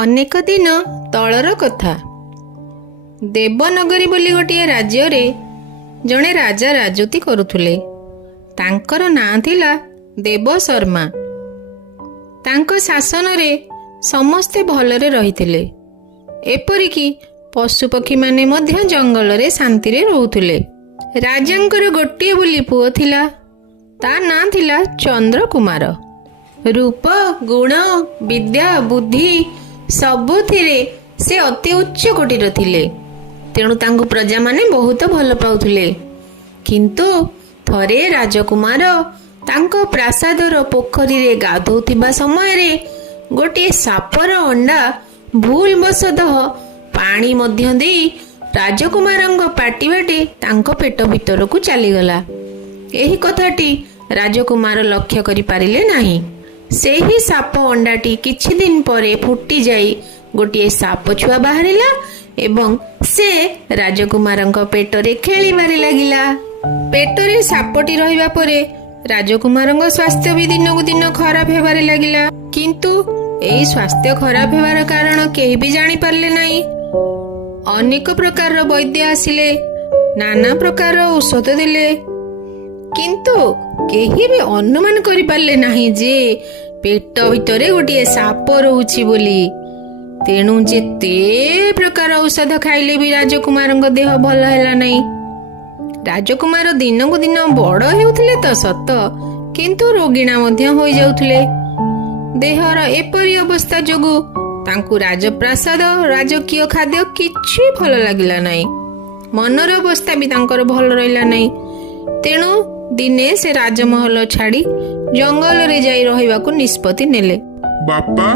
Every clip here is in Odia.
ଅନେକ ଦିନ ତଳର କଥା। ଦେବନଗରୀ ବୋଲି ଗୋଟିଏ ରାଜ୍ୟରେ ଜଣେ ରାଜା ରାଜୁତି କରୁଥିଲେ। ତାଙ୍କର ନାଁ ଥିଲା ଦେବଶର୍ମା। ତାଙ୍କ ଶାସନରେ ସମସ୍ତେ ଭଲରେ ରହିଥିଲେ, ଏପରିକି ପଶୁପକ୍ଷୀମାନେ ମଧ୍ୟ ଜଙ୍ଗଲରେ ଶାନ୍ତିରେ ରହୁଥିଲେ। ରାଜାଙ୍କର ଗୋଟିଏ ବୋଲି ପୁଅ ଥିଲା, ତା ନାଁ ଥିଲା ଚନ୍ଦ୍ରକୁମାର। ରୂପ, ଗୁଣ, ବିଦ୍ୟା, ବୁଦ୍ଧି ସବୁଥିରେ ସେ ଅତି ଉଚ୍ଚ କୋଟିର ଥିଲେ। ତେଣୁ ତାଙ୍କୁ ପ୍ରଜାମାନେ ବହୁତ ଭଲ ପାଉଥିଲେ। କିନ୍ତୁ ଥରେ ରାଜକୁମାର ତାଙ୍କ ପ୍ରାସାଦର ପୋଖରୀରେ ଗାଧୋଉଥିବା ସମୟରେ ଗୋଟିଏ ସାପର ଅଣ୍ଡା ଭୁଲବଶତଃ ପାଣି ମଧ୍ୟ ଦେଇ ରାଜକୁମାରଙ୍କ ପାଟି ବାଟେ ତାଙ୍କ ପେଟ ଭିତରକୁ ଚାଲିଗଲା। ଏହି କଥାଟି ରାଜକୁମାର ଲକ୍ଷ୍ୟ କରିପାରିଲେ ନାହିଁ। ସେହି ସାପ ଅଣ୍ଡାଟି କିଛି ଦିନ ପରେ ଫୁଟି ଯାଇ ଗୋଟିଏ ସାପ ଛୁଆ ବାହାରିଲା ଏବଂ ସେ ରାଜକୁମାରଙ୍କ ପେଟରେ ଖେଳିବାରେ ଲାଗିଲା। ପେଟରେ ସାପଟି ରହିବା ପରେ ରାଜକୁମାରଙ୍କ ସ୍ୱାସ୍ଥ୍ୟ ବି ଦିନକୁ ଦିନ ଖରାପ ହେବାରେ ଲାଗିଲା। କିନ୍ତୁ ଏହି ସ୍ୱାସ୍ଥ୍ୟ ଖରାପ ହେବାର କାରଣ କେହି ବି ଜାଣିପାରିଲେ ନାହିଁ। ଅନେକ ପ୍ରକାରର ବୈଦ୍ୟ ଆସିଲେ, ନାନା ପ୍ରକାରର ଔଷଧ ଦେଲେ, କିନ୍ତୁ କେହି ବି ଅନୁମାନ କରିପାରିଲେ ନାହିଁ ଯେ ପେଟ ଭିତରେ ଗୋଟିଏ ସାପ ରହୁଛି ବୋଲି। ତେଣୁ ଯେତେ ପ୍ରକାର ଔଷଧ ଖାଇଲେ ବି ରାଜକୁମାରଙ୍କ ଦେହ ଭଲ ହେଲା ନାହିଁ। ରାଜକୁମାର ଦିନକୁ ଦିନ ବଡ଼ ହେଉଥିଲେ ତ ସତ, କିନ୍ତୁ ରୋଗିଣା ମଧ୍ୟ ହୋଇଯାଉଥିଲେ। ଦେହର ଏପରି ଅବସ୍ଥା ଯୋଗୁଁ ତାଙ୍କୁ ରାଜପ୍ରାସାଦ, ରାଜକୀୟ ଖାଦ୍ୟ କିଛି ଭଲ ଲାଗିଲା ନାହିଁ। ମନର ଅବସ୍ଥା ବି ତାଙ୍କର ଭଲ ରହିଲା ନାହିଁ। ତେଣୁ ଦିନେ ସେ ରାଜମହଲ ଛାଡ଼ି ଜଙ୍ଗଲରେ ଯାଇ ରହିବାକୁ ନିଷ୍ପତ୍ତି ନେଲେ। ବାପା,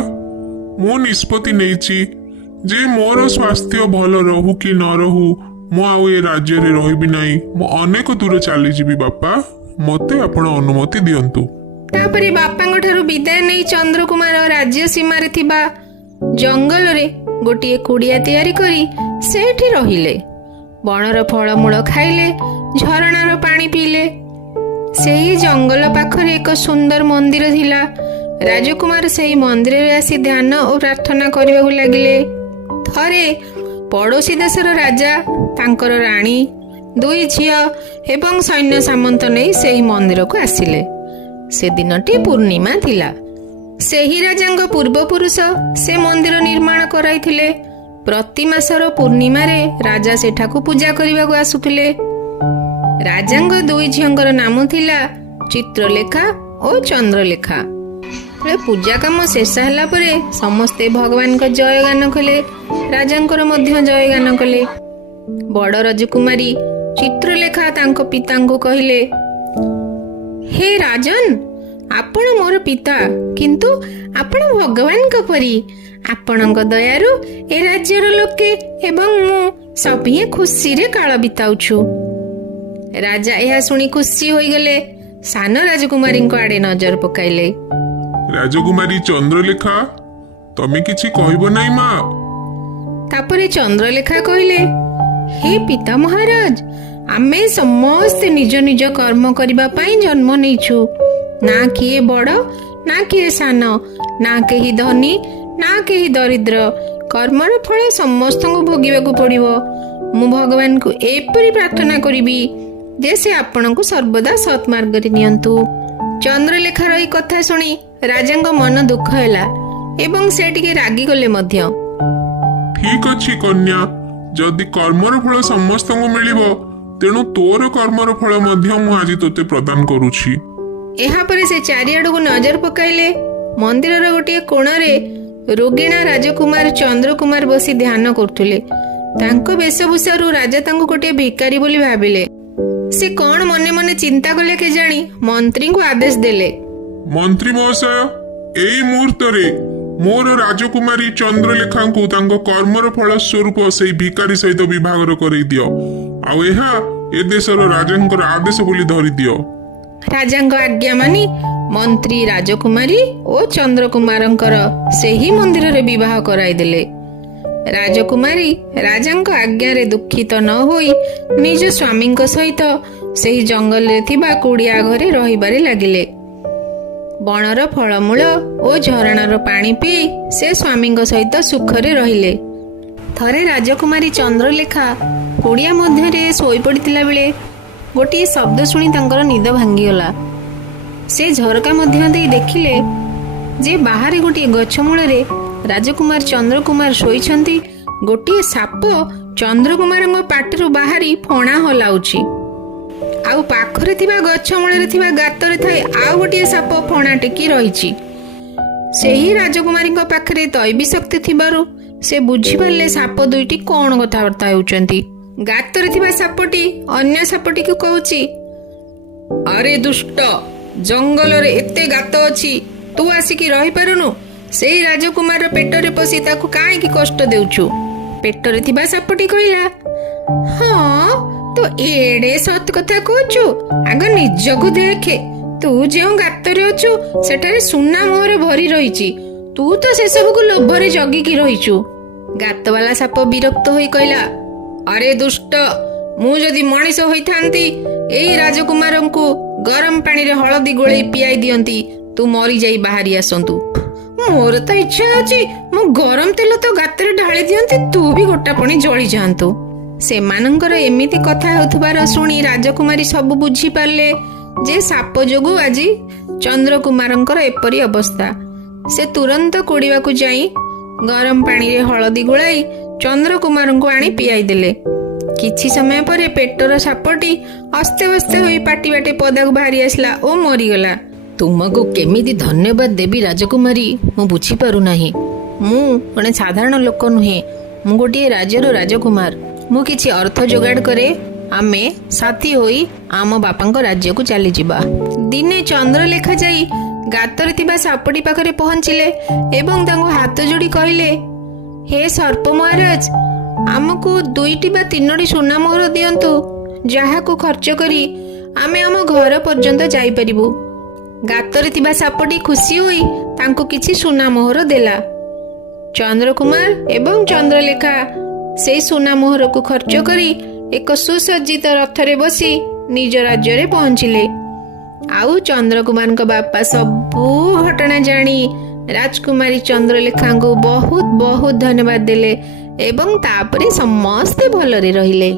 ମୁଁ ନିଷ୍ପତ୍ତି ନେଇଛି ଯେ ମୋର ସ୍ୱାସ୍ଥ୍ୟ ଭଲ ରହୁ କି ନ ରହୁ, ମୁଁ ଆଉ ଏ ରାଜ୍ୟରେ ରହିବି ନାହିଁ। ମୁଁ ଅନେକ ଦୂର ଚାଲିଯିବି ବାପା, ମୋତେ ଆପଣ ଅନୁମତି ଦିଅନ୍ତୁ। ତାପରେ ବାପାଙ୍କ ଠାରୁ ବିଦାୟ ନେଇ ଚନ୍ଦ୍ରକୁମାର ରାଜ୍ୟ ସୀମାରେ ଥିବା ଜଙ୍ଗଲରେ ଗୋଟିଏ କୁଡ଼ିଆ ତିଆରି କରି ସେଠି ରହିଲେ। ବଣର ଫଳମୂଳ ଖାଇଲେ, ଝରଣାର ପାଣି ପିଇଲେ। ସେହି ଜଙ୍ଗଲ ପାଖରେ ଏକ ସୁନ୍ଦର ମନ୍ଦିର ଥିଲା। ରାଜକୁମାର ସେହି ମନ୍ଦିରରେ ଆସି ଧ୍ୟାନ ଓ ପ୍ରାର୍ଥନା କରିବାକୁ ଲାଗିଲେ। ଥରେ ପଡ଼ୋଶୀ ଦେଶର ରାଜା, ତାଙ୍କର ରାଣୀ, 2 ଝିଅ ଏବଂ ସୈନ୍ୟ ସାମନ୍ତ ନେଇ ସେହି ମନ୍ଦିରକୁ ଆସିଲେ। ସେଦିନଟି ପୂର୍ଣ୍ଣିମା ଥିଲା। ସେହି ରାଜାଙ୍କ ପୂର୍ବପୁରୁଷ ସେ ମନ୍ଦିର ନିର୍ମାଣ କରାଇଥିଲେ। ପ୍ରତି ମାସର ପୂର୍ଣ୍ଣିମାରେ ରାଜା ସେଠାକୁ ପୂଜା କରିବାକୁ ଆସୁଥିଲେ। ରାଜାଙ୍କ 2 ଝିଅଙ୍କର ନାମ ଥିଲା ଚିତ୍ରଲେଖା ଓ ଚନ୍ଦ୍ରଲେଖା। ପୂଜା କାମ ଶେଷ ହେଲା ପରେ ସମସ୍ତେ ଭଗବାନଙ୍କ ଜୟଗାନ କଲେ, ରାଜାଙ୍କର ମଧ୍ୟ ଜୟଗାନ କଲେ। ବଡ଼ ରାଜକୁମାରୀ ଚିତ୍ରଲେଖା ତାଙ୍କ ପିତାଙ୍କୁ କହିଲେ, ହେ ରାଜନ, ଆପଣ ମୋର ପିତା, କିନ୍ତୁ ଆପଣ ଭଗବାନଙ୍କ ପରି। ଆପଣଙ୍କ ଦୟାରୁ ଏ ରାଜ୍ୟର ଲୋକେ ଏବଂ ମୁଁ ସଭିଏଁ ଖୁସିରେ କାଳ ବିତାଉଛୁ। ରାଜା ଏହା ଶୁଣି ଖୁସି ହୋଇଗଲେ। ସାନ ରାଜକୁମାରୀଙ୍କ ଆଡେ ନଜର ପକାଇଲେ। ରାଜକୁମାରୀ ଚନ୍ଦ୍ରଲେଖା, ତମେ କିଛି କହିବ ନାହିଁ ମା? ତାପରେ ଚନ୍ଦ୍ରଲେଖା କହିଲେ, ହେ ପିତା ମହାରାଜ, ଆମେ ସମସ୍ତେ ନିଜ ନିଜ କର୍ମ କରିବା ପାଇଁ ଜନ୍ମ ନେଇଛୁ। ନା କିଏ ବଡ଼, ନା କିଏ ସାନ, ନା କେହି ଧନୀ, ନା କେହି ଦରିଦ୍ର। କର୍ମର ଫଳ ସମସ୍ତଙ୍କୁ ଭୋଗିବାକୁ ପଡ଼ିବ। ମୁଁ ଭଗବାନଙ୍କୁ ଏପରି ପ୍ରାର୍ଥନା କରିବି ଯେ ସେ ଆପଣଙ୍କୁ ସର୍ବଦା ସତ୍ ମାର୍ଗରେ ନିଅନ୍ତୁ। ଚନ୍ଦ୍ରଲେଖାର ଏହି କଥା ଶୁଣି ରାଜାଙ୍କ ମନ ଦୁଃଖ ହେଲା ଏବଂ ସେ ଟିକେ ରାଗିଗଲେ ମଧ୍ୟ। ଠିକ ଅଛି କନ୍ୟା, ଯଦି କର୍ମର ଫଳ ସମସ୍ତଙ୍କୁ ମିଳିବ, ତେଣୁ ତୋର କର୍ମର ଫଳ ମଧ୍ୟ ମୁଁ ଆଜି ତୋତେ ପ୍ରଦାନ କରୁଛି। ଏହାପରେ ସେ ଚାରିଆଡ଼କୁ ନଜର ପକାଇଲେ। ମନ୍ଦିରର ଗୋଟିଏ କୋଣରେ ରୋଗିଣା ରାଜକୁମାର ଚନ୍ଦ୍ରକୁମାର ବସି ଧ୍ୟାନ କରୁଥିଲେ। ତାଙ୍କ ବେଶଭୂଷାରୁ ରାଜା ତାଙ୍କୁ ଗୋଟିଏ ଭିକାରୀ ବୋଲି ଭାବିଲେ। ସେ କଣ ମନେ ମନେ ଚିନ୍ତା କଲେ କେଜାଣି ମନ୍ତ୍ରୀଙ୍କୁ ଆଦେଶ ଦେଲେ, ମନ୍ତ୍ରୀ ମହାଶୟ, ଏଇ ମୁହୂର୍ତ୍ତରେ ମୋର ରାଜକୁମାରୀ ଚନ୍ଦ୍ରଲେଖାଙ୍କୁ ତାଙ୍କ କର୍ମର ଫଳ ସ୍ୱରୂପ ସେଇ ଭିକାରୀ ସହିତ ବିଭାଘର କରେଇ ଦିଅ। ଆଉ ଏହା ଏ ଦେଶର ରାଜାଙ୍କର ଆଦେଶ ବୋଲି ଧରିଦିଅ। ରାଜାଙ୍କ ଆଜ୍ଞା ମାନି ମନ୍ତ୍ରୀ ରାଜକୁମାରୀ ଓ ଚନ୍ଦ୍ରକୁମାରଙ୍କର ସେହି ମନ୍ଦିରରେ ବିବାହ କରାଇଦେଲେ। ରାଜକୁମାରୀ ରାଜାଙ୍କ ଆଜ୍ଞାରେ ଦୁଃଖିତ ନ ହୋଇ ନିଜ ସ୍ୱାମୀଙ୍କ ସହିତ ସେହି ଜଙ୍ଗଲରେ ଥିବା କୁଡ଼ିଆ ଘରେ ରହିବାରେ ଲାଗିଲେ। ବଣର ଫଳମୂଳ ଓ ଝରଣାର ପାଣି ପିଇ ସେ ସ୍ୱାମୀଙ୍କ ସହିତ ସୁଖରେ ରହିଲେ। ଥରେ ରାଜକୁମାରୀ ଚନ୍ଦ୍ରଲେଖା କୁଡ଼ିଆ ମଧ୍ୟରେ ଶୋଇପଡ଼ିଥିଲା ବେଳେ ଗୋଟିଏ ଶବ୍ଦ ଶୁଣି ତାଙ୍କର ନିଦ ଭାଙ୍ଗିଗଲା। ସେ ଝରକା ମଧ୍ୟ ଦେଇ ଦେଖିଲେ ଯେ ବାହାରେ ଗୋଟିଏ ଗଛ ମୂଳରେ ରାଜକୁମାର ଚନ୍ଦ୍ରକୁମାର ଶୋଇଛନ୍ତି। ଗୋଟିଏ ସାପ ଚନ୍ଦ୍ରକୁମାରଙ୍କ ପାଟିରୁ ବାହାରି ଫଣା ହଲାଉଛି। ଆଉ ପାଖରେ ଥିବା ଗଛ ମୂଳରେ ଥିବା ଗାତରେ ଥାଏ ଆଉ ଗୋଟିଏ ସାପ ଫଣା ଟେକି ରହିଛି। ସେହି ରାଜକୁମାରୀଙ୍କ ପାଖରେ ଦୈବୀ ଶକ୍ତି ଥିବାରୁ ସେ ବୁଝିପାରିଲେ ସାପ ଦୁଇଟି କ'ଣ କଥାବାର୍ତ୍ତା ହେଉଛନ୍ତି। ଗାତରେ ଥିବା ସାପଟି ଅନ୍ୟ ସାପଟିକୁ କହୁଛି, ଆରେ ଦୁଷ୍ଟ, ଜଙ୍ଗଲରେ ଏତେ ଗାତ ଅଛି, ତୁ ଆସିକି ରହିପାରୁନୁ? ସେଇ ରାଜକୁମାର ପେଟରେ ପଶି ତାକୁ କାହିଁକି କଷ୍ଟ ଦେଉଛୁ? ପେଟରେ ଥିବା ସାପଟି କହିଲା, ହଁ ତୁ ଏଡେ ସତ କଥା କହୁଛୁ, ଆଗ ନିଜକୁ ଦେଖେ। ତୁ ଯେଉଁ ଗାତରେ ଅଛୁ ସେଠାରେ ସୁନା ମୋହର ଭରି ରହିଛି, ତୁ ତ ସେସବୁକୁ ଲୋଭରେ ଜଗିକି ରହିଛୁ। ଗାତବାଲା ସାପ ବିରକ୍ତ ହୋଇ କହିଲା, ଆରେ ଦୁଷ୍ଟ, ମୁଁ ଯଦି ମଣିଷ ହୋଇଥାନ୍ତି ଏଇ ରାଜକୁମାରଙ୍କୁ ଗରମ ପାଣିରେ ହଳଦୀ ଗୋଳେଇ ପିଆଇ ଦିଅନ୍ତି, ତୁ ମରିଯାଇ ବାହାରି ଆସନ୍ତୁ। ମୋର ତ ଇଚ୍ଛା ଅଛି ମୁଁ ଗରମ ତେଲ ତ ଗାତରେ ଢାଳି ଦିଅନ୍ତି, ତୁ ବି ଗୋଟାପଣି ଜଳିଯାଆନ୍ତୁ। ସେମାନଙ୍କର ଏମିତି କଥା ହେଉଥିବାର ଶୁଣି ରାଜକୁମାରୀ ସବୁ ବୁଝିପାରିଲେ ଯେ ସାପ ଯୋଗୁଁ ଆଜି ଚନ୍ଦ୍ରକୁମାରଙ୍କର ଏପରି ଅବସ୍ଥା। ସେ ତୁରନ୍ତ କୋଡ଼ିବାକୁ ଯାଇ ଗରମ ପାଣିରେ ହଳଦୀ ଗୋଳାଇ ଚନ୍ଦ୍ରକୁମାରଙ୍କୁ ଆଣି ପିଆଇ ଦେଲେ। କିଛି ସମୟ ପରେ ପେଟର ସାପଟି ଅସ୍ତବ୍ୟସ୍ତ ହୋଇ ପାଟି ବାଟେ ପଦାକୁ ବାହାରି ଆସିଲା ଓ ମରିଗଲା। ତୁମକୁ କେମିତି ଧନ୍ୟବାଦ ଦେବି ରାଜକୁମାରୀ, ମୁଁ ବୁଝିପାରୁନାହିଁ। ମୁଁ ଜଣେ ସାଧାରଣ ଲୋକ ନୁହେଁ, ମୁଁ ଗୋଟିଏ ରାଜ୍ୟର ରାଜକୁମାର। ମୁଁ କିଛି ଅର୍ଥ ଯୋଗାଡ଼ କରେ, ଆମେ ସାଥୀ ହୋଇ ଆମ ବାପାଙ୍କ ରାଜ୍ୟକୁ ଚାଲିଯିବା। ଦିନେ ଚନ୍ଦ୍ରଲେଖା ଯାଇ ଗାତରେ ଥିବା ସାପଟି ପାଖରେ ପହଞ୍ଚିଲେ ଏବଂ ତାଙ୍କୁ ହାତ ଯୋଡ଼ି କହିଲେ, ହେ ସର୍ପ ମହାରାଜ, ଆମକୁ 2ଟି ବା 3ଟି ସୁନା ମୋହର ଦିଅନ୍ତୁ, ଯାହାକୁ ଖର୍ଚ୍ଚ କରି ଆମେ ଆମ ଘର ପର୍ଯ୍ୟନ୍ତ ଯାଇପାରିବୁ। ଗାତରେ ଥିବା ସାପଟି ଖୁସି ହୋଇ ତାଙ୍କୁ କିଛି ସୁନା ମୋହର ଦେଲା। ଚନ୍ଦ୍ରକୁମାର ଏବଂ ଚନ୍ଦ୍ରଲେଖା ସେଇ ସୁନା ମୋହରକୁ ଖର୍ଚ୍ଚ କରି ଏକ ସୁସଜ୍ଜିତ ରଥରେ ବସି ନିଜ ରାଜ୍ୟରେ ପହଞ୍ଚିଲେ। ଆଉ ଚନ୍ଦ୍ରକୁମାରଙ୍କ ବାପା ସବୁ ଘଟଣା ଜାଣି ରାଜକୁମାରୀ ଚନ୍ଦ୍ରଲେଖାଙ୍କୁ ବହୁତ ବହୁତ ଧନ୍ୟବାଦ ଦେଲେ ଏବଂ ତାପରେ ସମସ୍ତେ ଭଲରେ ରହିଲେ।